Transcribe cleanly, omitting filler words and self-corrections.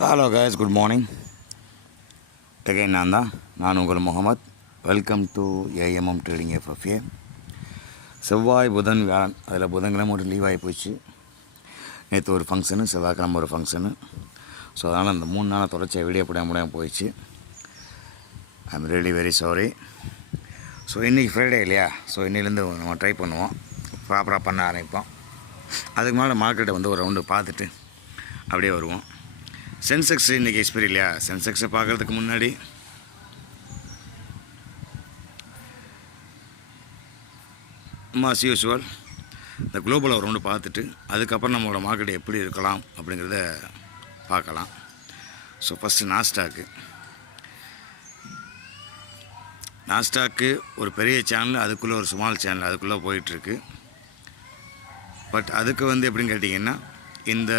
Hello guys, good morning. Again நான் உங்கள் Mohammed. Welcome to AMM trading FFA. செவ்வாய், புதன், வியாழன், அதில் புதன்கிழமை ஒரு லீவ் ஆகி போச்சு. நேற்று ஒரு ஃபங்க்ஷனு, செவ்வாய்க்கிழமை ஒரு ஃபங்க்ஷனு. ஸோ அதனால் அந்த 3 நாளாக தொடர்ச்சியாக வீடியோ போட முடியாமல் போயிடுச்சு. I am really very sorry. So இன்றைக்கி ஃப்ரைடே இல்லையா, ஸோ இன்னிலேருந்து நம்ம ட்ரை பண்ணுவோம், ப்ராப்பராக பண்ண ஆரம்பிப்போம். அதுக்கு மேலே மார்க்கெட்டை ஒரு ரவுண்டு பார்த்துட்டு அப்படியே வருவோம். சென்செக்ஸ் இன்றைக்கி எக்ஸ்பைரி இல்லையா, சென்செக்ஸை பார்க்குறதுக்கு முன்னாடி ஆஸ் யூஸ்வல் இந்த குளோபல் ஒரு ரவுண்டு பார்த்துட்டு அதுக்கப்புறம் நம்மளோட மார்க்கெட் எப்படி இருக்கலாம் அப்படிங்கிறத பார்க்கலாம். ஸோ ஃபஸ்ட்டு நாஸ்டாக்கு ஒரு பெரிய சேனல், அதுக்குள்ளே ஒரு ஸ்மால் சேனல், அதுக்குள்ளே போயிட்டுருக்கு. பட் அதுக்கு எப்படின்னு கேட்டிங்கன்னா, இந்த